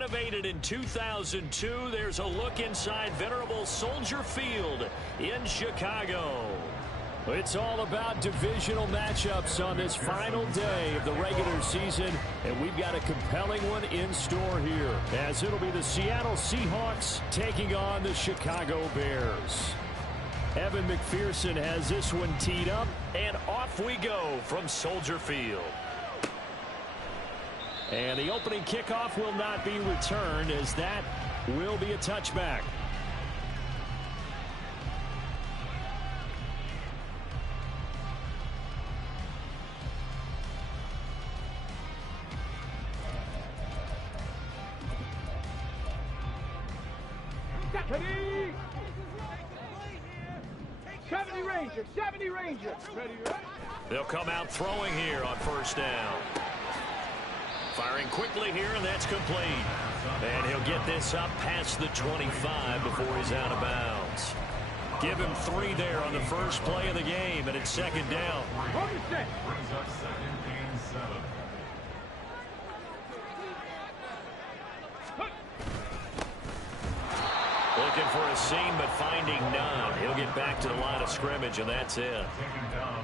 Renovated in 2002, there's a look inside venerable Soldier Field in Chicago. It's all about divisional matchups on this final day of the regular season, and we've got a compelling one in store here, as it'll be the Seattle Seahawks taking on the Chicago Bears. Evan McPherson has this one teed up, and off we go from Soldier Field. And the opening kickoff will not be returned, as that will be a touchback. Ready? 70 Ranger, 70 Ranger. They'll come out throwing here on first down. Firing quickly here, and that's complete. And he'll get this up past the 25 before he's out of bounds. Give him 3 there on the first play of the game, and it's second down. Brings up 2nd and 7. Looking for a seam, but finding none. He'll get back to the line of scrimmage, and that's it.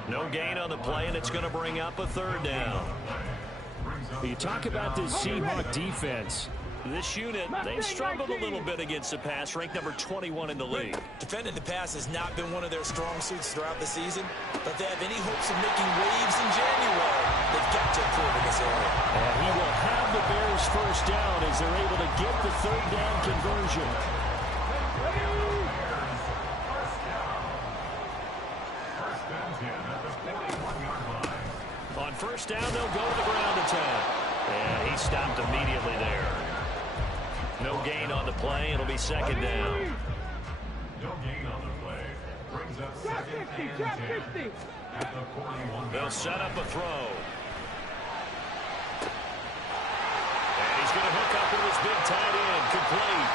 No gain on the play, and it's going to bring up a 3rd down. You talk about this Seahawk defense. This unit, they've struggled a little bit against the pass, ranked number 21 in the league. Defending the pass has not been one of their strong suits throughout the season, but if they have any hopes of making waves in January, they've got to improve in this area. And he will have the Bears first down as they're able to get the 3rd down conversion. On first down, they'll go to the ground attack. And he stopped immediately there. No gain on the play. It'll be second down. No gain on the play. Brings up 2nd and 10 at the 41. They'll set up a throw. And he's going to hook up with his big tight end. Complete.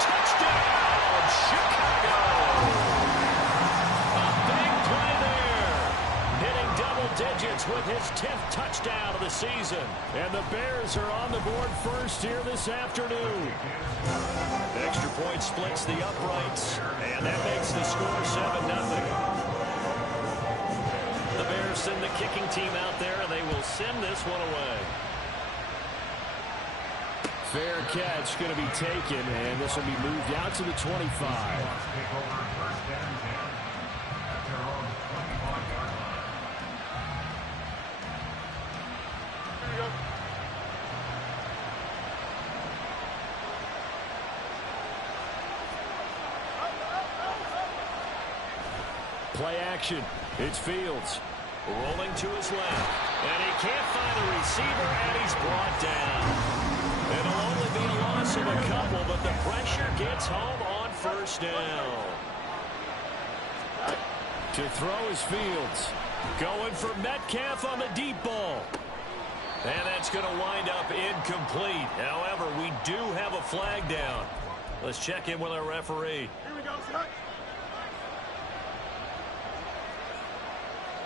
Touchdown, Chicago! A big play there. Hitting double digits with his 10th touchdown of the season. And the Bears are on the board first here this afternoon. Extra point splits the uprights, and that makes the score 7-0. The Bears send the kicking team out there, and they will send this one away. Fair catch going to be taken, and this will be moved out to the 25. Play action. It's Fields. Rolling to his left. And he can't find a receiver, and he's brought down. It'll only be a loss of a couple, but the pressure gets home on first down. To throw is Fields. Going for Metcalf on the deep ball. And that's going to wind up incomplete. However, we do have a flag down. Let's check in with our referee. Here we go, sir.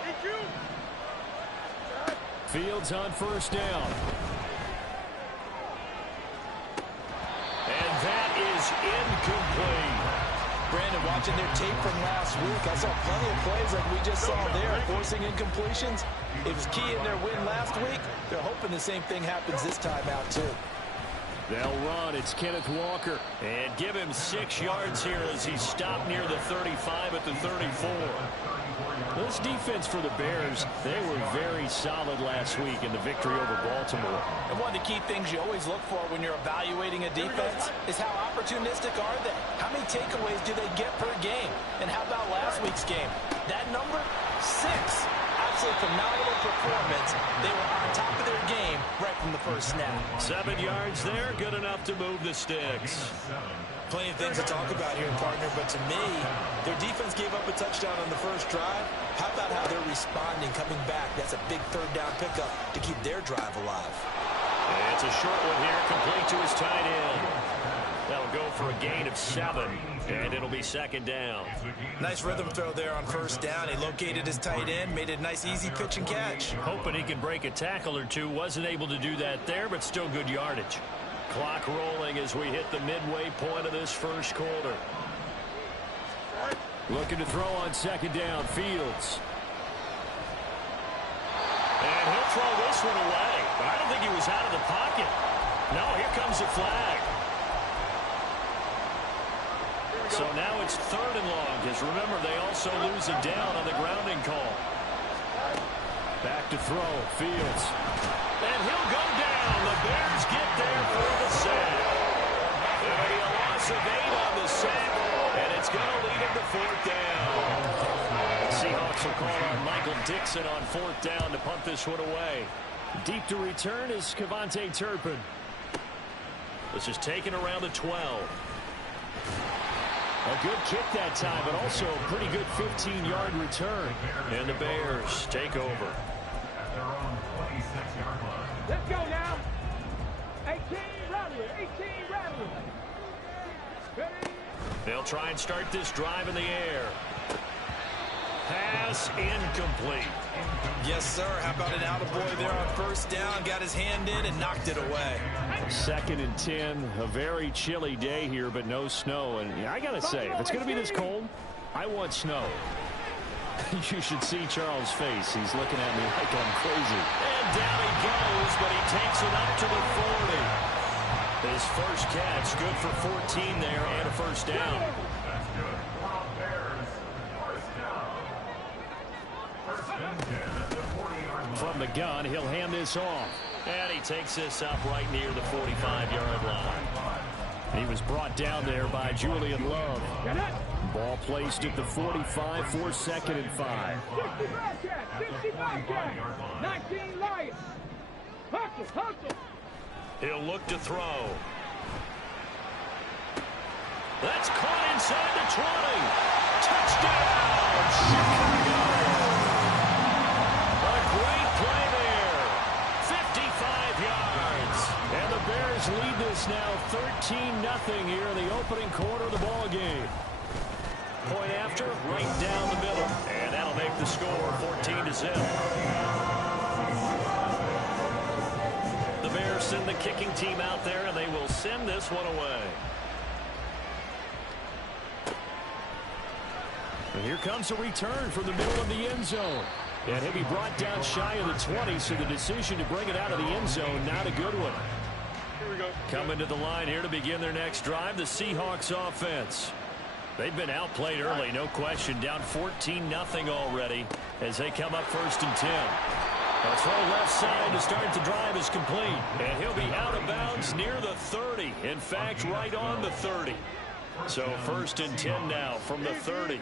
Thank you. Fields on first down. And that is incomplete. Brandon, watching their tape from last week, I saw plenty of plays like we just saw there, forcing incompletions. It was key in their win last week. They're hoping the same thing happens this time out, too. They'll run. It's Kenneth Walker. And give him 6 yards here as he stopped near the 35 at the 34. This defense for the Bears, they were very solid last week in the victory over Baltimore. And one of the key things you always look for when you're evaluating a defense is how opportunistic are they? How many takeaways do they get per game? And how about last week's game? That number, 6. Absolutely phenomenal performance. They were on top of their game right from the first snap. 7 yards there, good enough to move the sticks. Plenty of things to talk about here, partner, but to me, their defense gave up a touchdown on the first drive. How about how they're responding, coming back? That's a big 3rd down pickup to keep their drive alive. And it's a short one here, complete to his tight end. That'll go for a gain of 7, and it'll be second down. Nice rhythm throw there on first down. He located his tight end, made it a nice, easy pitch and catch. Hoping he can break a tackle or two. Wasn't able to do that there, but still good yardage. Clock rolling as we hit the midway point of this first quarter. Looking to throw on second down. Fields. And he'll throw this one away. But I don't think he was out of the pocket. No, here comes a flag. So now it's 3rd and long, because remember, they also lose a down on the grounding call. Back to throw. Fields. And he'll go down. The Bears get there for the sack. It'll be a loss of 8 on the sack, and it's going to lead him to 4th down. The Seahawks will call on Michael Dixon on 4th down to punt this one away. Deep to return is KaVontae Turpin. This is taken around the 12. A good kick that time, but also a pretty good 15-yard return. And the Bears take over. At their own 26-yard line. Let's go now. 18, Rattler. 18, Rattler. Ready? They'll try and start this drive in the air. Pass incomplete. Yes, sir. How about an attaboy there on 1st down? Got his hand in and knocked it away. 2nd and 10. A very chilly day here, but no snow. And I got to say, if it's going to be this cold, I want snow. You should see Charles' face. He's looking at me like I'm crazy. And down he goes, but he takes it up to the 40. His first catch, good for 14 there and a 1st down. That's good. For the Bears, 1st down. 1st and 10 at the 40-yard line. From the gun, he'll hand this off. And he takes this up right near the 45-yard line. He was brought down there by Julian Love. Ball placed at the 45 for 2nd and 5. 65 catch. 19 Lions. Hustle. He'll look to throw. That's caught inside the 20. Touchdown, Chicago. A great play there. 55 yards. And the Bears lead this now 13-0 here in the opening quarter of the ball game. Point after, right down the middle. And that'll make the score 14-0. The Bears send the kicking team out there, and they will send this one away. And here comes a return from the middle of the end zone. And he'll be brought down shy of the 20, so the decision to bring it out of the end zone, not a good one. Here we go. Coming to the line here to begin their next drive, the Seahawks offense. They've been outplayed early, no question. Down 14-0 already as they come up 1st and 10. A throw left side to start the drive is complete. And he'll be out of bounds near the 30. In fact, right on the 30. So 1st and 10 now from the 30.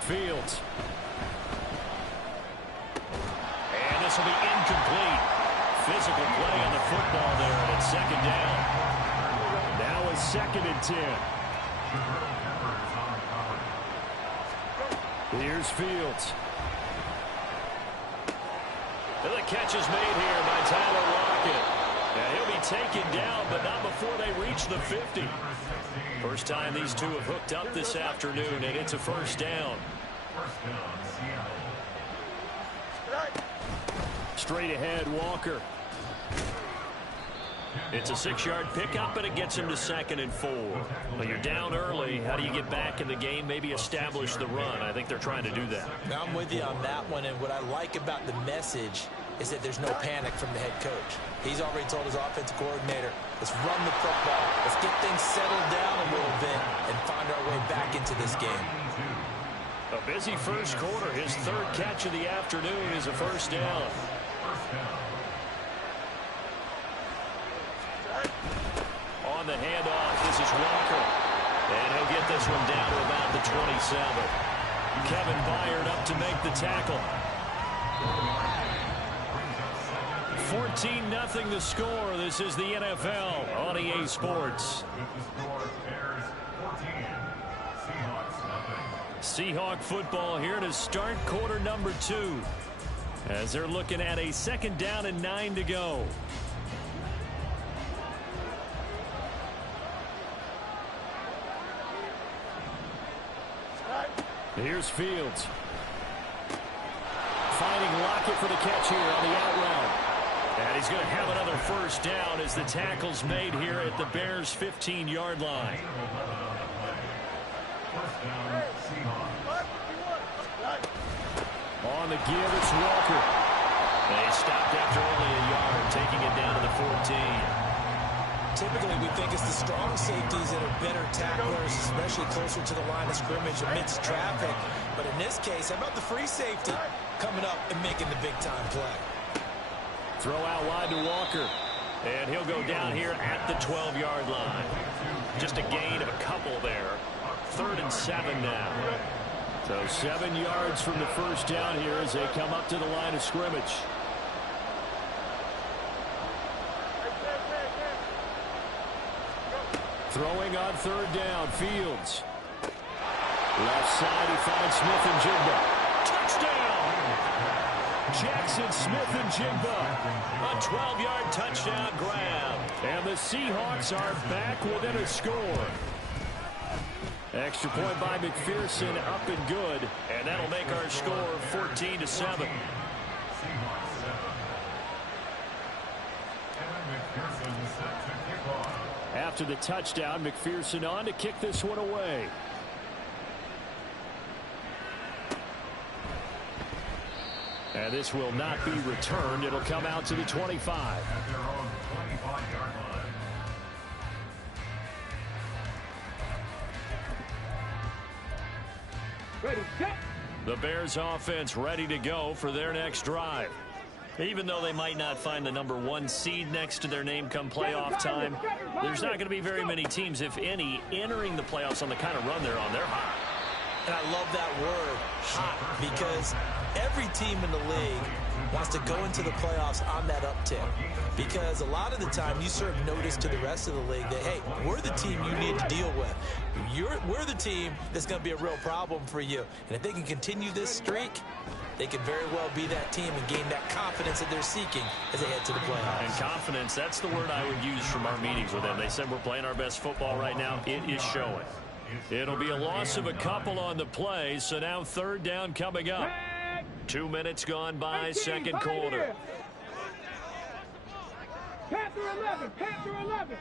Fields. And this will be incomplete. Physical play on the football there, and it's 2nd down. Now it's 2nd and 10. Here's Fields. And the catch is made here by Tyler Lockett. And he'll be taken down, but not before they reach the 50. First time these two have hooked up this afternoon, and it's a 1st down. Straight ahead, Walker. It's a 6-yard pickup, and it gets him to 2nd and 4. Well, you're down early. How do you get back in the game? Maybe establish the run. I think they're trying to do that. I'm with you on that one, and what I like about the message is that there's no panic from the head coach. He's already told his offensive coordinator, let's run the football. Let's get things settled down a little bit and find our way back into this game. A busy first quarter. His 3rd catch of the afternoon is a 1st down. On the handoff, this is Walker. And he'll get this one down to about the 27. Kevin Byard up to make the tackle. 14-0 the score. This is the NFL on EA Sports. Seahawk football here to start quarter number 2. As they're looking at a 2nd down and 9 to go. Here's Fields. finding Lockett for the catch here on the out route. And he's going to have another first down as the tackle's made here at the Bears' 15-yard line. On the give, it's Walker. They stopped after only a yard, taking it down to the 14. Typically, we think it's the strong safeties that are better tacklers, especially closer to the line of scrimmage amidst traffic. But in this case, how about the free safety coming up and making the big-time play? Throw out wide to Walker. And he'll go down here at the 12-yard line. Just a gain of a couple there. 3rd and 7 now. So 7 yards from the first down here as they come up to the line of scrimmage. Throwing on 3rd down, Fields. Left side, he finds Smith-Njigba. Touchdown! Jackson Smith-Njigba. A 12-yard touchdown grab. And the Seahawks are back within a score. Extra point by McPherson, up and good. And that'll make our score 14-7. After the touchdown, McPherson on to kick this one away. And this will not be returned. It'll come out to the 25. At their own 25-yard line. Ready, set. The Bears offense ready to go for their next drive. Even though they might not find the number 1 seed next to their name come playoff time, there's not going to be very many teams, if any, entering the playoffs on the kind of run they're on. They're hot. And I love that word, hot, because every team in the league wants to go into the playoffs on that uptick. Because a lot of the time you serve notice to the rest of the league that, hey, we're the team you need to deal with. We're the team that's going to be a real problem for you. And if they can continue this streak, they could very well be that team and gain that confidence that they're seeking as they head to the playoffs. And confidence, that's the word I would use from our meetings with them. They said we're playing our best football right now. It is showing. It'll be a loss of a couple on the play, so now 3rd down coming up. 2 minutes gone by, second quarter. Panther 11, Panther 11.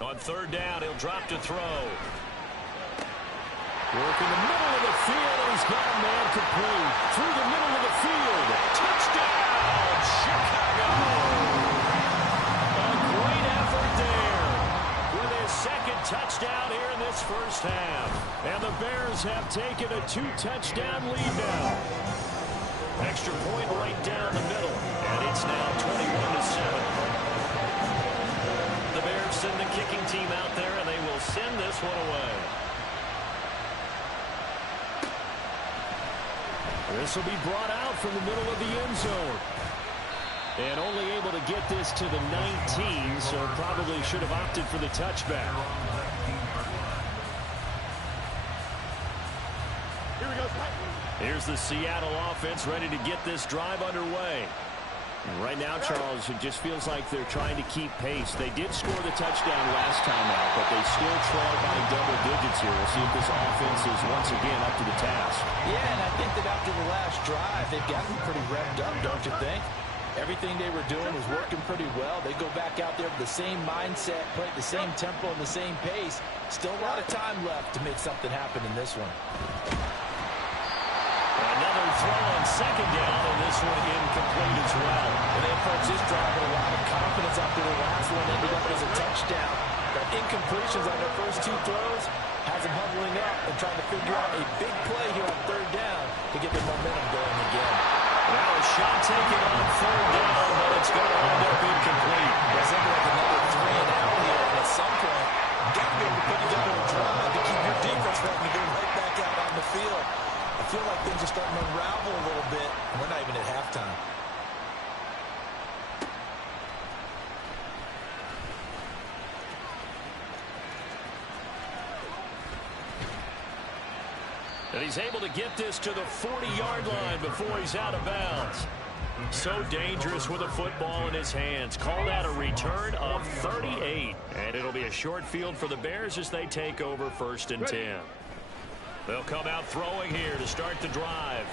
On 3rd down, he'll drop to throw. Work in the middle of the field, and he's got a man complete. Through the middle of the field. Touchdown, Chicago! A great effort there with his second touchdown here in this first half. And the Bears have taken a 2-touchdown lead now. Extra point right down the middle, and it's now 21-7. The Bears send the kicking team out there, and they will send this one away. This will be brought out from the middle of the end zone. And only able to get this to the 19, so probably should have opted for the touchback. Here we go. Here's the Seattle offense ready to get this drive underway. And right now, Charles, it just feels like they're trying to keep pace. They did score the touchdown last time out, but they still trail by double digits here. We'll see if this offense is once again up to the task. Yeah, and I think that after the last drive, they've gotten pretty revved up, don't you think? Everything they were doing was working pretty well. They go back out there with the same mindset, play at the same tempo and the same pace. Still a lot of time left to make something happen in this one. Another throw on 2nd down, and this one incomplete as well. And they approach this drive with a lot of confidence after the last one ended up as a touchdown. That incompletions on their first 2 throws has them huddling up and trying to figure out a big play here on 3rd down to get their momentum going again. Now a shot taken on 3rd down, but it's going to end up incomplete. There's like another 3 and out here, and at some point, you've got to be able to put together a drive to keep your defense from having to go right back out on the field. I feel like things are starting to unravel a little bit, and we're not even at halftime. And he's able to get this to the 40-yard line before he's out of bounds. So dangerous with a football in his hands. Call that a return of 38. And it'll be a short field for the Bears as they take over 1st and 10. They'll come out throwing here to start the drive.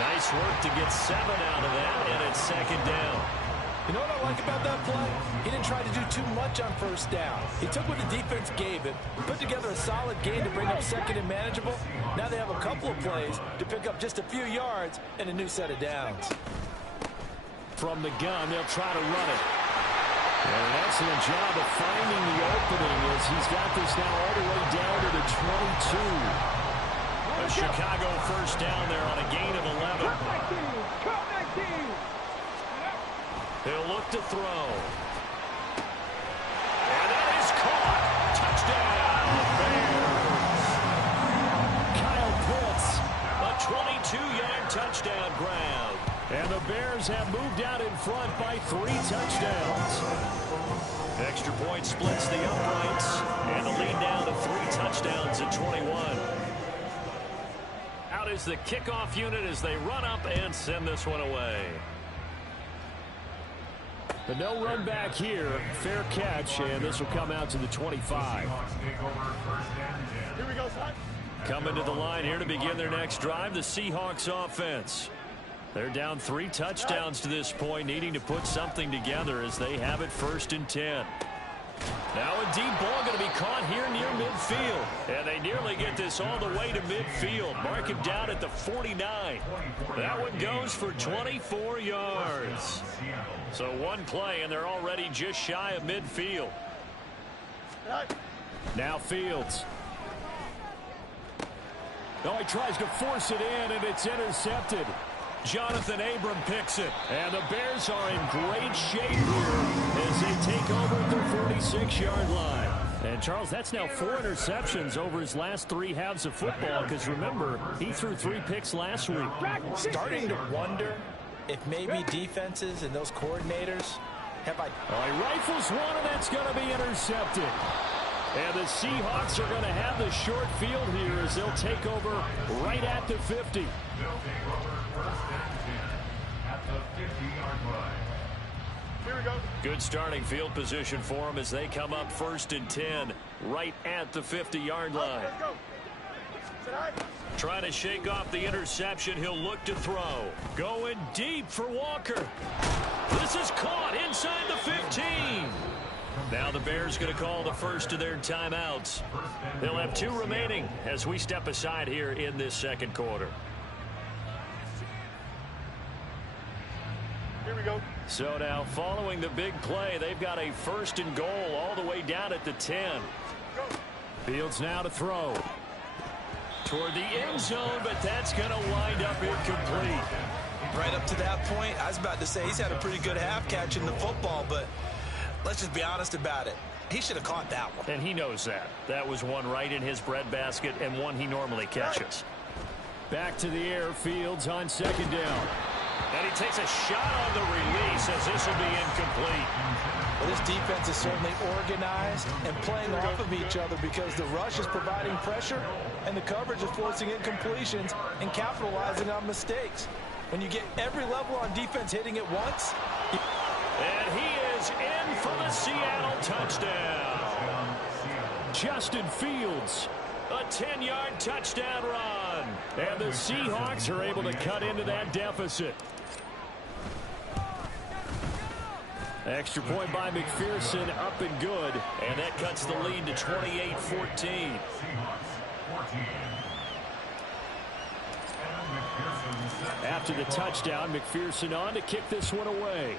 Nice work to get 7 out of that, and it's second down. You know what I like about that play? He didn't try to do too much on first down. He took what the defense gave him, put together a solid gain to bring up second and manageable. Now they have a couple of plays to pick up just a few yards and a new set of downs. From the gun, they'll try to run it. And an excellent job of finding the opening as he's got this now all the way down to the 22. A Chicago first down there on a gain of 11. Cut 19. He'll look to throw. And that is caught. Touchdown, Bears. Kyle Pitts, a 22-yard touchdown grab. And the Bears have moved out in front by 3 touchdowns. Extra point splits the uprights. And the lead down to 3 touchdowns at 21. Out is the kickoff unit as they run up and send this one away. The no run back here, fair catch, and this will come out to the 25. Here we go, son. Coming to the line here to begin their next drive, the Seahawks offense. They're down 3 touchdowns to this point, needing to put something together as they have it 1st and 10. Now a deep ball going to be caught here near midfield. And they nearly get this all the way to midfield. Mark him down at the 49. That one goes for 24 yards. So one play, and they're already just shy of midfield. Now Fields. Oh, he tries to force it in, and it's intercepted. Jonathan Abram picks it. And the Bears are in great shape here as they take over at their 46-yard line. And, Charles, that's now 4 interceptions over his last 3 halves of football because, remember, he threw 3 picks last week. Starting to wonder if maybe defenses and those coordinators have... He rifles one, and that's going to be intercepted. And the Seahawks are going to have the short field here as they'll take over right at the 50. They'll take over 1st and 10 at the 50-yard line. Here we go. Good starting field position for them as they come up 1st and 10 right at the 50-yard line. Let's go. Trying to shake off the interception. He'll look to throw. Going deep for Walker. This is caught inside the 15. Now the Bears going to call the first of their timeouts. They'll have 2 remaining as we step aside here in this second quarter. Here we go. So now following the big play, they've got a 1st and goal all the way down at the 10. Fields now to throw. Toward the end zone, but that's going to wind up incomplete. Right up to that point, I was about to say he's had a pretty good half catching the football, but let's just be honest about it. He should have caught that one. And he knows that. That was one right in his breadbasket and one he normally catches. Back to the air, Fields on 2nd down. And he takes a shot on the release as this will be incomplete. Well, this defense is certainly organized and playing off of each other because the rush is providing pressure and the coverage is forcing incompletions and capitalizing on mistakes. When you get every level on defense hitting at once. And he is in for the Seattle touchdown. Justin Fields, a 10-yard touchdown run. And the Seahawks are able to cut into that deficit. Extra point by McPherson, up and good. And that cuts the lead to 28-14. After the touchdown, McPherson on to kick this one away.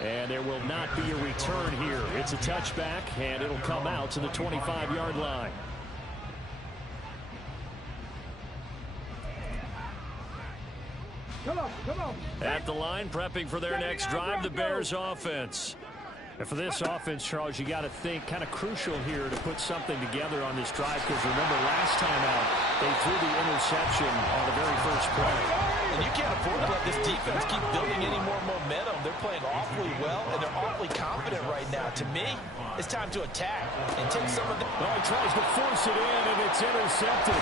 And there will not be a return here. It's a touchback, and it'll come out to the 25-yard line. Come on, come on. At the line, prepping for their next drive, the Bears offense. And for this offense, Charles, you got to think kind of crucial here to put something together on this drive because remember last time out, they threw the interception on the very first play. And you can't afford to let this defense keep building any more momentum. They're playing awfully well, and they're awfully confident right now. To me, it's time to attack and take some of the... Oh, he tries to force it in, and it's intercepted.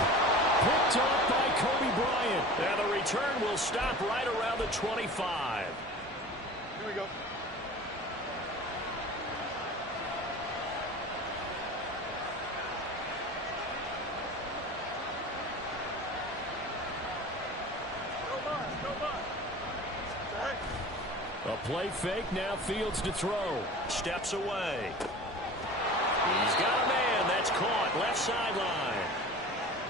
Picked up by Kobe Bryant. And the return will stop right around the 25. Here we go. Play fake, now Fields to throw. Steps away. He's got a man. That's caught. Left sideline.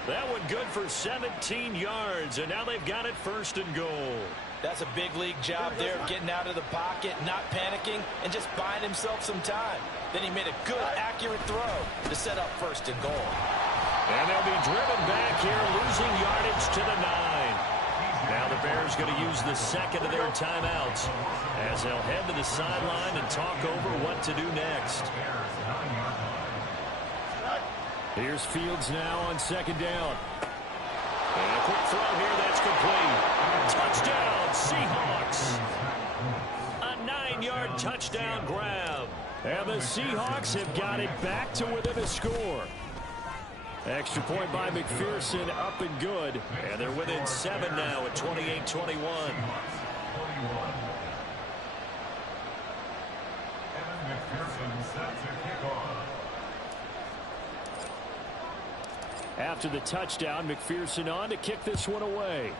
That one good for 17 yards, and now they've got it 1st and goal. That's a big league job there, getting out of the pocket, not panicking, and just buying himself some time. Then he made a good, accurate throw to set up 1st and goal. And they'll be driven back here, losing yardage to the 9. Now the Bears going to use the second of their timeouts as they'll head to the sideline and talk over what to do next. Here's Fields now on 2nd down. And a quick throw here, that's complete. Touchdown, Seahawks. A 9-yard touchdown grab. And the Seahawks have got it back to within a score. Extra point by McPherson, up and good. And they're within 7 now at 28-21. After the touchdown, McPherson on to kick this one away.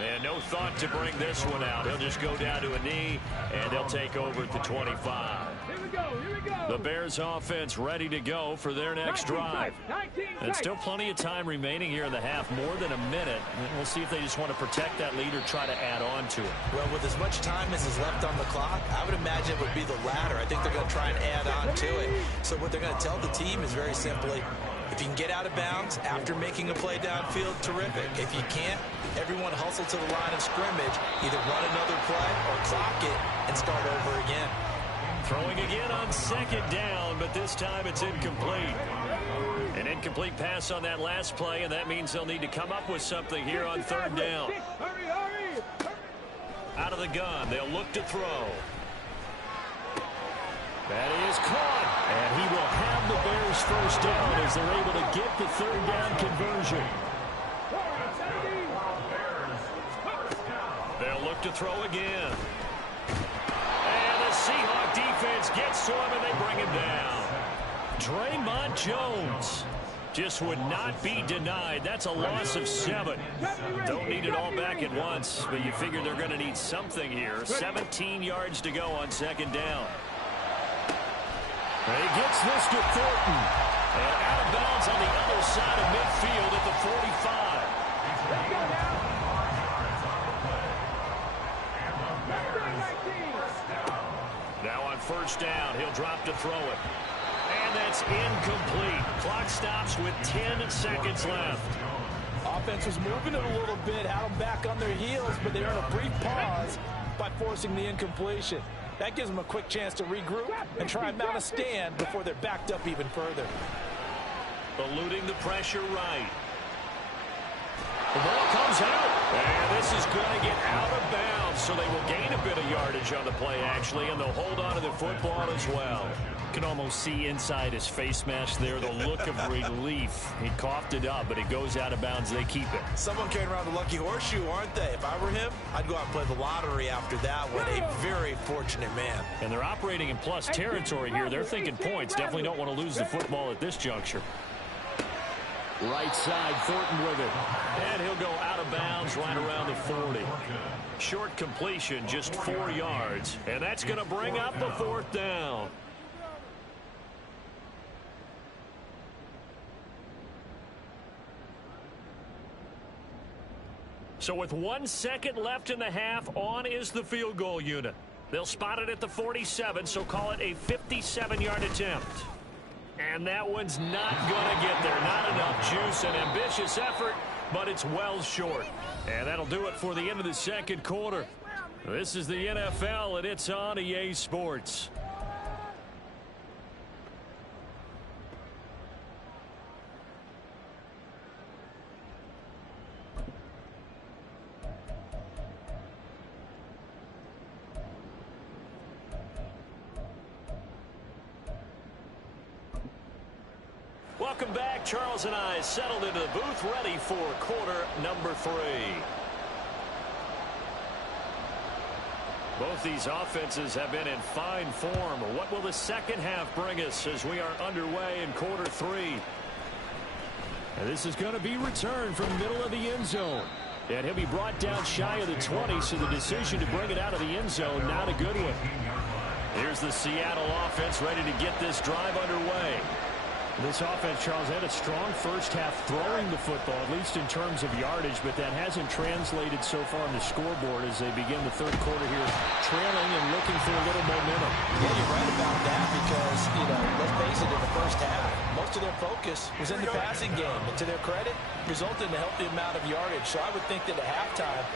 And no thought to bring this one out. He'll just go down to a knee, and they'll take over at the 25. Here we go. The Bears offense ready to go for their next drive. And still plenty of time remaining here in the half, more than a minute. We'll see if they just want to protect that lead or try to add on to it. Well, with as much time as is left on the clock, I would imagine it would be the latter. I think they're going to try and add on to it. So what they're going to tell the team is very simply, if you can get out of bounds after making a play downfield, terrific. If you can't, everyone hustle to the line of scrimmage, either run another play or clock it and start over again. Throwing again on 2nd down, but this time it's incomplete. An incomplete pass on that last play, and that means they'll need to come up with something here on 3rd down. Hurry. Out of the gun, they'll look to throw. That is caught, and he will have the Bears 1st down as they're able to get the 3rd down conversion. They'll look to throw again. And the Seahawk defense gets to him, and they bring him down. Draymond Jones just would not be denied. That's a loss of 7. Don't need it all back at once, but you figure they're going to need something here. 17 yards to go on 2nd down. And he gets this to Thornton. And out of bounds on the other side of midfield at the 45. Let's go now. Now on 1st down, he'll drop to throw it. And that's incomplete. Clock stops with 10 seconds left. Offense was moving it a little bit, had them back on their heels, but they're in a brief pause by forcing the incompletion. That gives them a quick chance to regroup and try and mount a stand before they're backed up even further. Eluding the pressure right. The ball comes out. And this is going to get out of bounds, so they will gain a bit of yardage on the play, actually, and they'll hold on to the football as well. You can almost see inside his face mask there the look of relief. He coughed it up, but it goes out of bounds. They keep it. Someone carrying around the lucky horseshoe, aren't they? If I were him, I'd go out and play the lottery after that one. A very fortunate man. And they're operating in plus territory here. They're thinking points. Definitely don't want to lose the football at this juncture. Right side, Thornton with it. And he'll go out of bounds right around the 40. Short completion, just 4 yards. And that's going to bring up the 4th down. So with 1 second left in the half, on is the field goal unit. They'll spot it at the 47, so call it a 57-yard attempt. And that one's not going to get there. Not enough juice. An ambitious effort, but it's well short. And that'll do it for the end of the 2nd quarter. This is the NFL, and it's on EA Sports. Welcome back. Charles and I settled into the booth, ready for quarter number 3. Both these offenses have been in fine form. What will the second half bring us as we are underway in quarter 3? And this is going to be returned from the middle of the end zone. And he'll be brought down shy of the 20, so the decision to bring it out of the end zone, not a good one. Here's the Seattle offense ready to get this drive underway. This offense, Charles, had a strong first half throwing the football, at least in terms of yardage, but that hasn't translated so far on the scoreboard as they begin the third quarter here, trailing and looking for a little momentum. Yeah, you're right about that because, let's face it, in the first half, most of their focus was in the passing game. And to their credit, resulted in a healthy amount of yardage. So I would think that at halftime,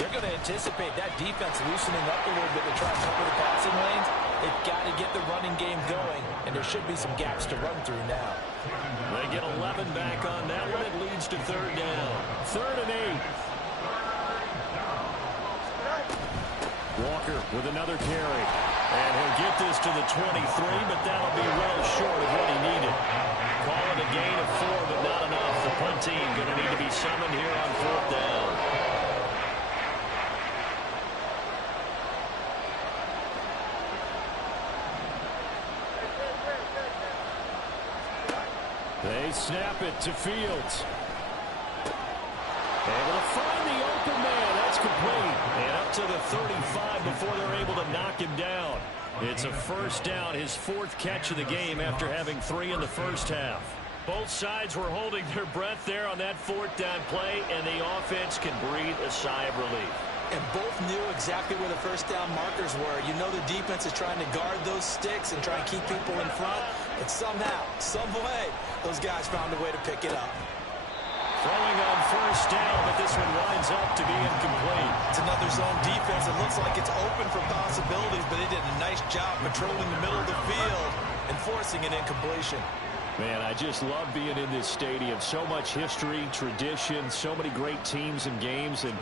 they're going to anticipate that defense loosening up a little bit to try to cover the passing lanes. They've got to get the running game going, and there should be some gaps to run through now. They get 11 back on that one. It leads to third down. 3rd and 8. Walker with another carry. And he'll get this to the 23, but that'll be well short of what he needed. Call it a gain of 4, but not enough. The punt team going to need to be summoned here on 4th down. They snap it to Fields. Able to find the open man. That's complete. And up to the 35 before they're able to knock him down. It's a first down, his 4th catch of the game after having 3 in the first half. Both sides were holding their breath there on that 4th down play, and the offense can breathe a sigh of relief. And both knew exactly where the first down markers were. You know the defense is trying to guard those sticks and try and keep people in front. But somehow, some way, those guys found a way to pick it up. Throwing on first down, but this one winds up to be incomplete. It's another zone defense. It looks like it's open for possibilities, but they did a nice job patrolling the middle of the field and forcing an incompletion. Man, I just love being in this stadium. So much history, tradition, so many great teams and games, and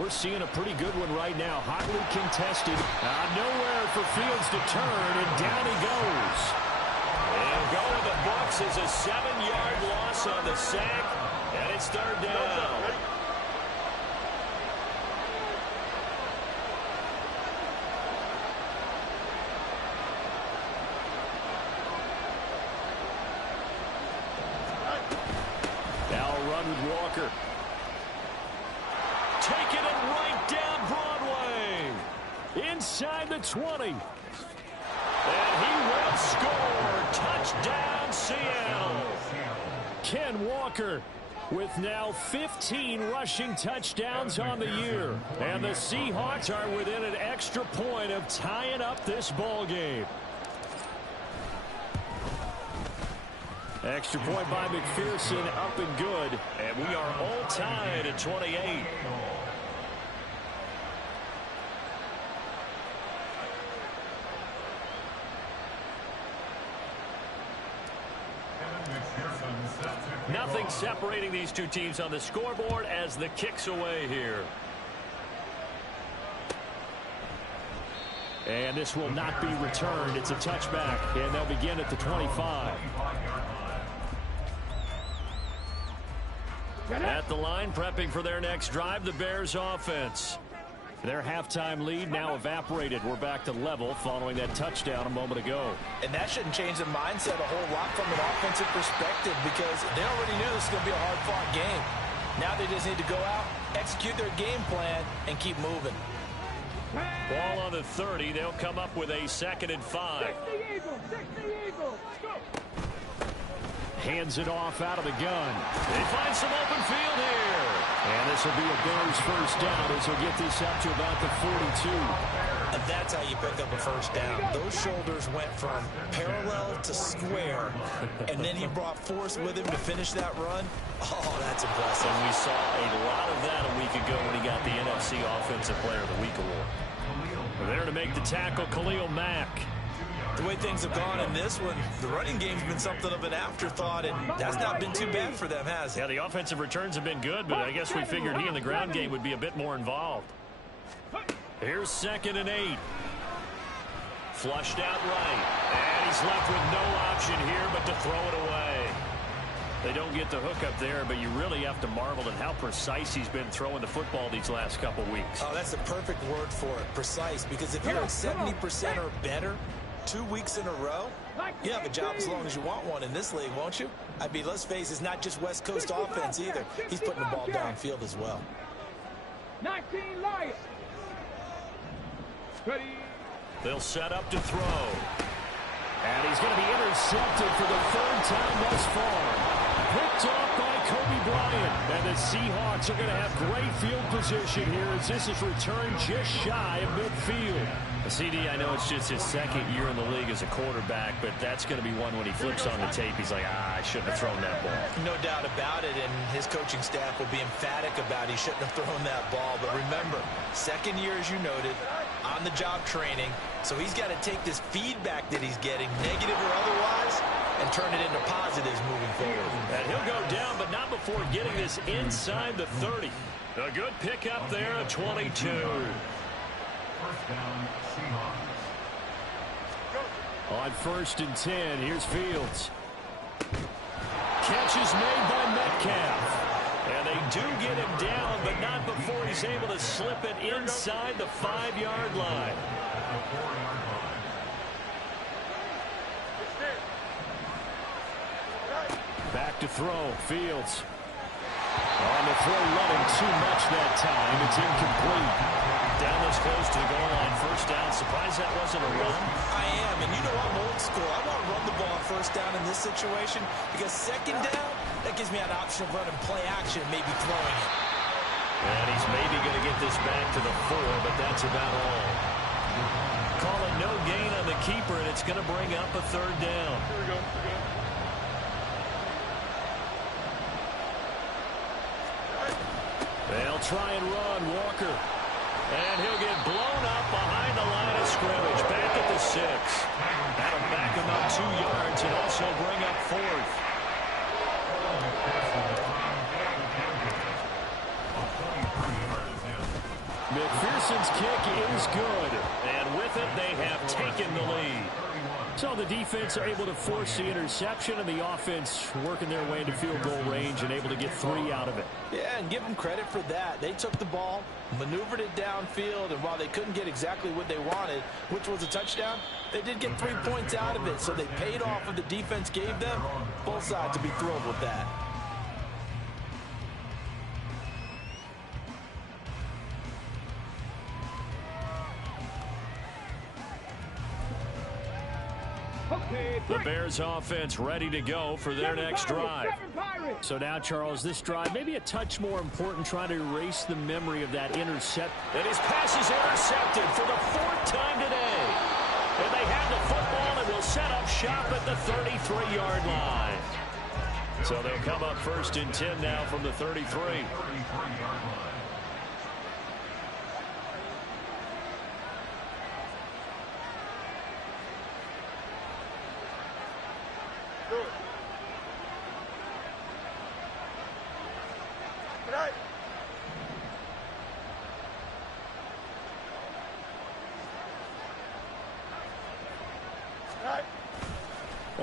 we're seeing a pretty good one right now. Hotly contested. Nowhere for Fields to turn, and down he goes. And go in the books is a 7-yard loss on the sack, and it's 3rd down. With Walker. Taking it right down Broadway. Inside the 20. And he will score. Touchdown, Seattle. Ken Walker with now 15 rushing touchdowns on the year. And the Seahawks are within an extra point of tying up this ball game. Extra point by McPherson, up and good. And we are all tied at 28. Nothing separating these two teams on the scoreboard as the kick's away here. And this will not be returned. It's a touchback, and they'll begin at the 25. At the line, prepping for their next drive, the Bears offense. Their halftime lead now evaporated. We're back to level following that touchdown a moment ago. And that shouldn't change the mindset a whole lot from an offensive perspective because they already knew this was going to be a hard-fought game. Now they just need to go out, execute their game plan, and keep moving. Ball on the 30. They'll come up with a 2nd and 5. Hands it off out of the gun. They find some open field here. And this will be a Bears first down as they'll get this up to about the 42. And that's how you pick up a first down. Those shoulders went from parallel to square, and then he brought force with him to finish that run. Oh, that's impressive. And we saw a lot of that a week ago when he got the NFC Offensive Player of the Week award. There to make the tackle, Khalil Mack. The way things have gone in this one, the running game's been something of an afterthought, and that's not been too bad for them, has it? Yeah, the offensive returns have been good, but I guess we figured he in the ground game would be a bit more involved. Here's 2nd and 8. Flushed out right. And he's left with no option here but to throw it away. They don't get the hook up there, but you really have to marvel at how precise he's been throwing the football these last couple weeks. Oh, that's the perfect word for it, precise, because if you're at 70% or better 2 weeks in a row, you have a job as long as you want one in this league, won't you? I mean, let's face it, it's not just West Coast offense either. He's putting the ball downfield as well. 19 Lions. Ready. They'll set up to throw. And he's going to be intercepted for the third time thus far. Picked off by Kobe Bryant. And the Seahawks are going to have great field position here as this is returned just shy of midfield. CD, I know it's just his second year in the league as a quarterback, but that's going to be one when he flips on the tape. He's like, I shouldn't have thrown that ball. No doubt about it, and his coaching staff will be emphatic about he shouldn't have thrown that ball. But remember, second year, as you noted, on-the-job training, so he's got to take this feedback that he's getting, negative or otherwise, and turn it into positives moving forward. And he'll go down, but not before getting this inside the 30. A good pickup there at 22. First down, Seahawks. On 1st and 10, here's Fields. Catch is made by Metcalf. And they do get him down, but not before he's able to slip it inside the 5-yard line. Back to throw, Fields. On the throw, running too much that time. It's incomplete. Down this close to the goal line, first down. Surprised that wasn't a run. I am, and you know I'm old school. I want to run the ball on first down in this situation because second down, that gives me an option of running play action, maybe throwing it. And he's maybe going to get this back to the 4, but that's about all. Call it no gain on the keeper, and it's going to bring up a third down. Here we go. They'll try and run, Walker. And he'll get blown up behind the line of scrimmage. Back at the 6. That'll back him up 2 yards and also bring up 4th. McPherson's kick is good. And with it, they have taken the lead. So the defense are able to force the interception, and the offense working their way into field goal range and able to get 3 out of it. Yeah, and give them credit for that. They took the ball, maneuvered it downfield, and while they couldn't get exactly what they wanted, which was a touchdown, they did get 3 points out of it, so they paid off what the defense gave them. Both sides will be thrilled with that. The Bears offense ready to go for their next drive. So now, Charles, this drive maybe a touch more important, trying to erase the memory of that intercept. And his pass is intercepted for the 4th time today. And they have the football and will set up shop at the 33-yard line. So they'll come up 1st and 10 now from the 33.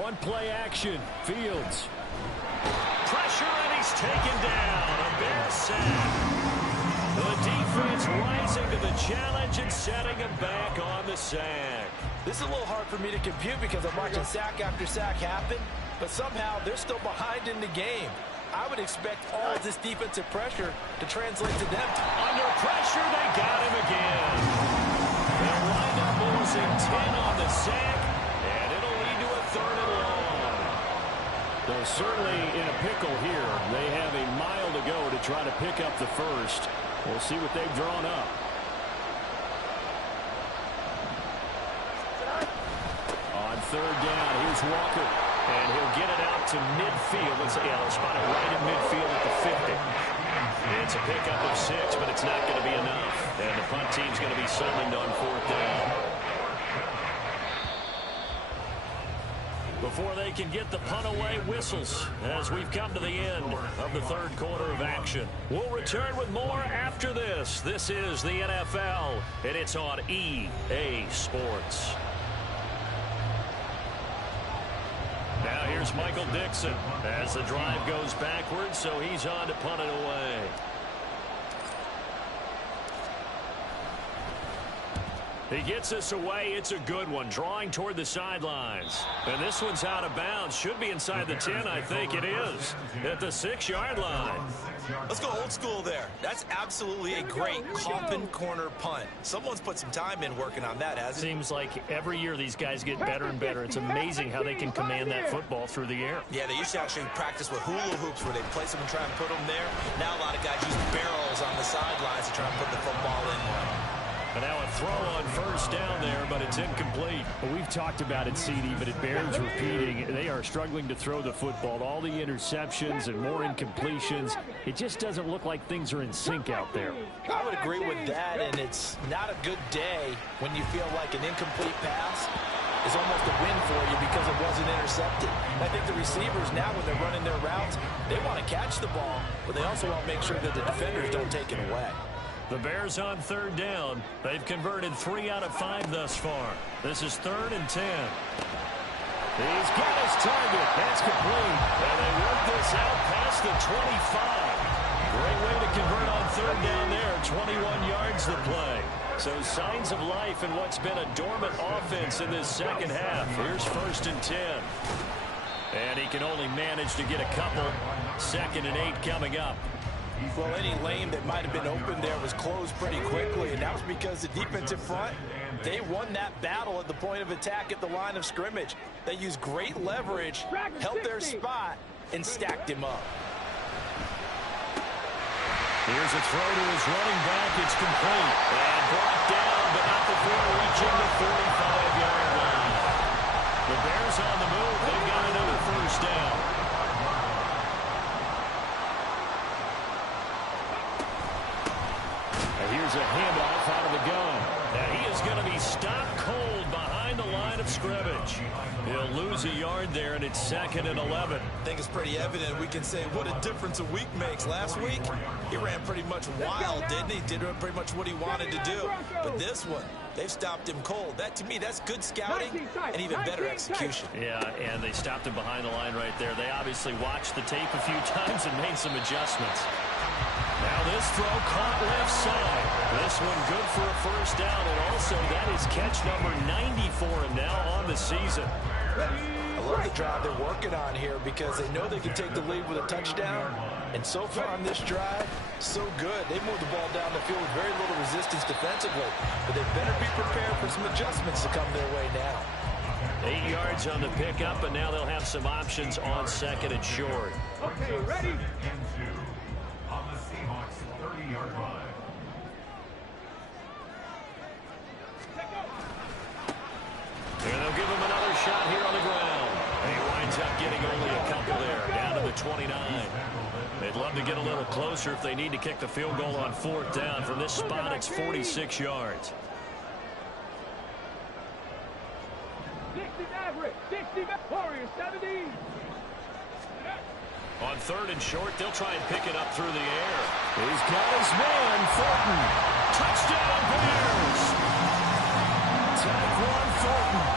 On play action, Fields. Pressure, and he's taken down. A Bear sack. The defense rising to the challenge and setting him back on the sack. This is a little hard for me to compute because I'm watching sack after sack happen, but somehow they're still behind in the game. I would expect all of this defensive pressure to translate to them. Under pressure, they got him again. They'll wind up losing 10 on the sack, and it'll lead to a 3rd and long. Though certainly in a pickle here. They have a mile to go to try to pick up the first. We'll see what they've drawn up. On 3rd down, here's Walker. And he'll get it out to midfield. Let's say, they'll spot it right in midfield at the 50. It's a pickup of 6, but it's not going to be enough. And the punt team's going to be summoned on 4th down. Before they can get the punt away, whistles as we've come to the end of the 3rd quarter of action. We'll return with more after this. This is the NFL, and it's on EA Sports. Now here's Michael Dixon as the drive goes backwards, so he's on to punt it away. He gets this away. It's a good one, drawing toward the sidelines. And this one's out of bounds. Should be inside the 10, I think it is, at the 6-yard line. Let's go old school there. That's absolutely a great coffin corner punt. Someone's put some time in working on that, hasn't it? Seems like every year these guys get better and better. It's amazing how they can command that football through the air. Yeah, they used to actually practice with hula hoops where they place them and try and put them there. Now a lot of guys use barrels on the sidelines to try and put the football in one. And now a throw on first down there, but it's incomplete. Well, we've talked about it, CD, but it bears repeating. They are struggling to throw the football. All the interceptions and more incompletions. It just doesn't look like things are in sync out there. I would agree with that, and it's not a good day when you feel like an incomplete pass is almost a win for you because it wasn't intercepted. I think the receivers now, when they're running their routes, they want to catch the ball, but they also want to make sure that the defenders don't take it away. The Bears on third down. They've converted 3 out of 5 thus far. This is 3rd and 10. He's got his target. That's complete. And they work this out past the 25. Great way to convert on third down there. 21 yards the play. So signs of life in what's been a dormant offense in this second half. Here's 1st and 10. And he can only manage to get a couple. 2nd and 8 coming up. Well, any lane that might have been open there was closed pretty quickly, and that was because the defensive front, they won that battle at the point of attack at the line of scrimmage. They used great leverage, held their spot, and stacked him up. Here's a throw to his running back. It's complete. And brought down, but not before reaching the 45-yard line. The Bears on the move. They've got another first down. Here's a handoff out of the gun. And he is going to be stopped cold behind the line of scrimmage. He'll lose a yard there, and it's 2nd and 11. I think it's pretty evident. We can say what a difference a week makes. Last week, he ran pretty much wild, didn't he? Did pretty much what he wanted to do. But this one, they've stopped him cold. That, to me, that's good scouting and even better execution. Yeah, and they stopped him behind the line right there. They obviously watched the tape a few times and made some adjustments. Now this throw caught left side. This one good for a first down, and also that is catch number 90 for him now on the season. I love the drive they're working on here because they know they can take the lead with a touchdown. And so far on this drive, so good. They moved the ball down the field with very little resistance defensively. But they better be prepared for some adjustments to come their way now. 8 yards on the pickup, and now they'll have some options on 2nd and short. Okay, ready? On the Seahawks 30-yard line. And they'll give him another shot here on the ground. And he winds up getting only a couple there, down to the 29. They'd love to get a little closer if they need to kick the field goal on 4th down. From this spot, it's 46 yards. 60 Maverick, 60 Warriors, 70. On 3rd and short, they'll try and pick it up through the air. He's got his man, Thornton. Touchdown, Bears! Tyquan Thornton,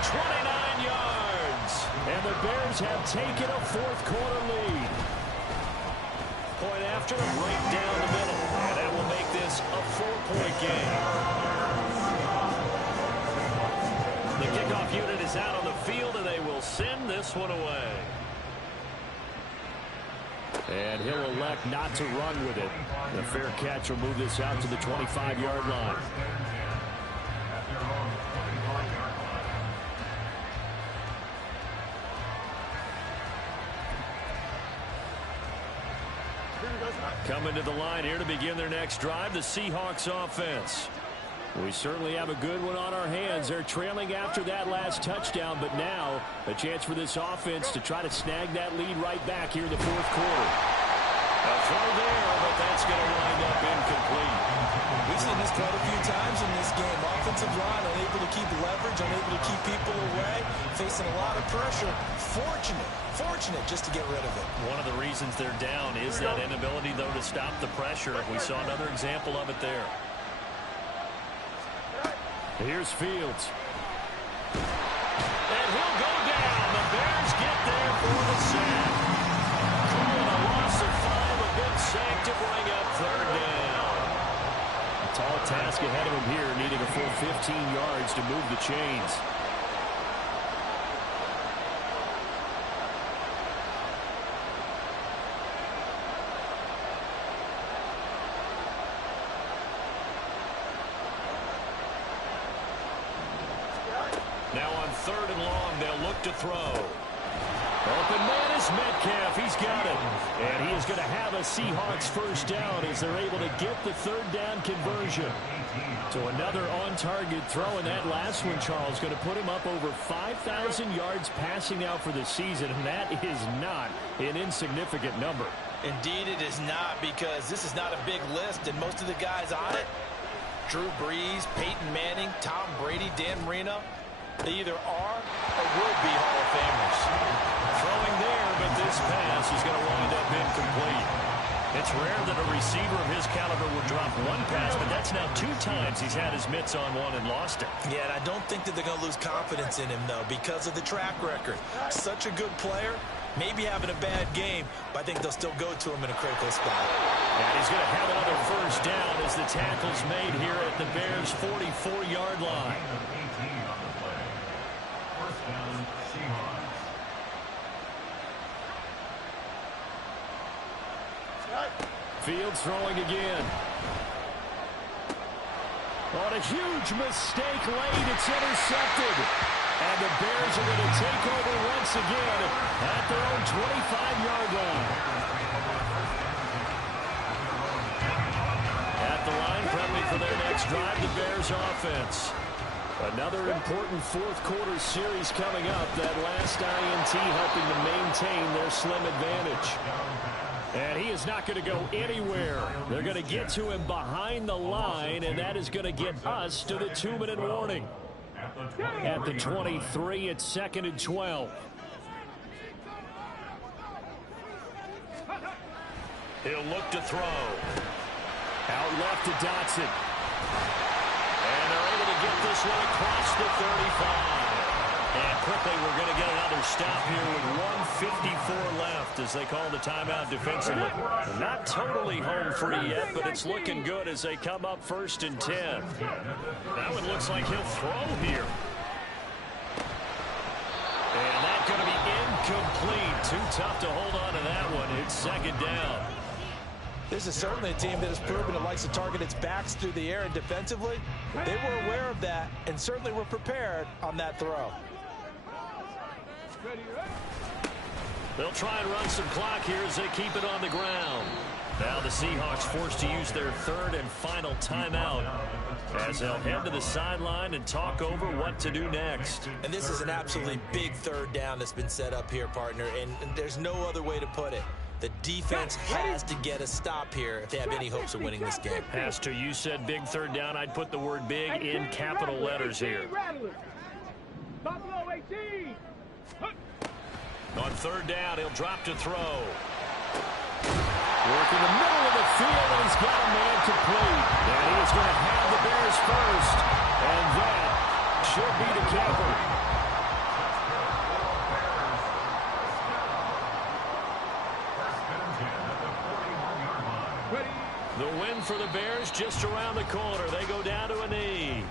29 yards. And the Bears have taken a 4th quarter lead. Point after, right down the middle. And that will make this a 4-point game. The kickoff unit is out on the field, and they will send this one away. And he'll elect not to run with it. The fair catch will move this out to the 25-yard line. Coming to the line here to begin their next drive, the Seahawks offense. We certainly have a good one on our hands. They're trailing after that last touchdown, but now a chance for this offense to try to snag that lead right back here in the 4th quarter. A throw there, but that's going to wind up incomplete. We've seen this quite a few times in this game. Offensive line unable to keep leverage, unable to keep people away, facing a lot of pressure. Fortunate just to get rid of it. One of the reasons they're down is that inability, though, to stop the pressure. We saw another example of it there. Here's Fields. And he'll go down. The Bears get there for the sack. Calling a loss of 5, a big sack to bring up 3rd down. A tall task ahead of him here, needing a full 15 yards to move the chains. Now on 3rd and long, they'll look to throw. Open man is Metcalf. He's got it. And he is going to have a Seahawks first down as they're able to get the 3rd down conversion. So another on-target throw, and that last one, Charles, going to put him up over 5,000 yards passing out for the season, and that is not an insignificant number. Indeed it is not, because this is not a big list, and most of the guys on it, Drew Brees, Peyton Manning, Tom Brady, Dan Marino, they either are or will be Hall of Famers. Throwing there, but this pass is going to wind up incomplete. It's rare that a receiver of his caliber would drop one pass, but that's now 2 times he's had his mitts on one and lost it. Yeah, and I don't think that they're going to lose confidence in him, though, because of the track record. Such a good player, maybe having a bad game, but I think they'll still go to him in a critical spot. And he's going to have another first down as the tackle's made here at the Bears' 44-yard line. Fields throwing again. On a huge mistake late, it's intercepted. And the Bears are going to take over once again at their own 25-yard line. At the line, prepping for their next drive, the Bears offense. Another important fourth-quarter series coming up. That last INT helping to maintain their slim advantage. And he is not going to go anywhere. They're going to get to him behind the line, and that is going to get us to the 2-minute warning. At the 23, it's 2nd and 12. He'll look to throw. Out left to Dotson. And they're able to get this one across the 35. And quickly, we're going to get another stop here with 1:54 left as they call the timeout defensively. Not totally home free yet, but it's looking good as they come up 1st and 10. That one looks like he'll throw here. And that's going to be incomplete. Too tough to hold on to that one. It's 2nd down. This is certainly a team that has proven it likes to target its backs through the air, and defensively, they were aware of that and certainly were prepared on that throw. They'll try and run some clock here as they keep it on the ground. Now the Seahawks forced to use their 3rd and final timeout as they'll head to the sideline and talk over what to do next. And this is an absolutely big 3rd down that's been set up here, partner, and there's no other way to put it. The defense has to get a stop here if they have any hopes of winning this game. Has to. You said big 3rd down. I'd put the word big in capital letters here. Buffalo 18. On 3rd down, he'll drop to throw. Working the middle of the field, and he's got a man complete. And he is going to have the Bears first. And that should be the capper. The win for the Bears just around the corner. They go down to a knee.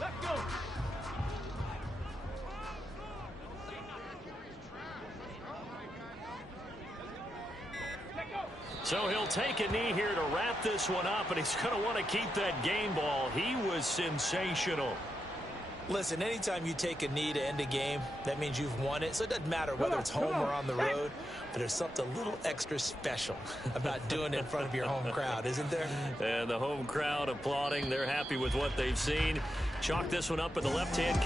Let's go. So he'll take a knee here to wrap this one up, and he's going to want to keep that game ball. He was sensational. Listen, anytime you take a knee to end a game, that means you've won it. So it doesn't matter whether it's home or on the road, but there's something a little extra special about doing it in front of your home crowd, isn't there? And the home crowd applauding. They're happy with what they've seen. Chalk this one up in the left-hand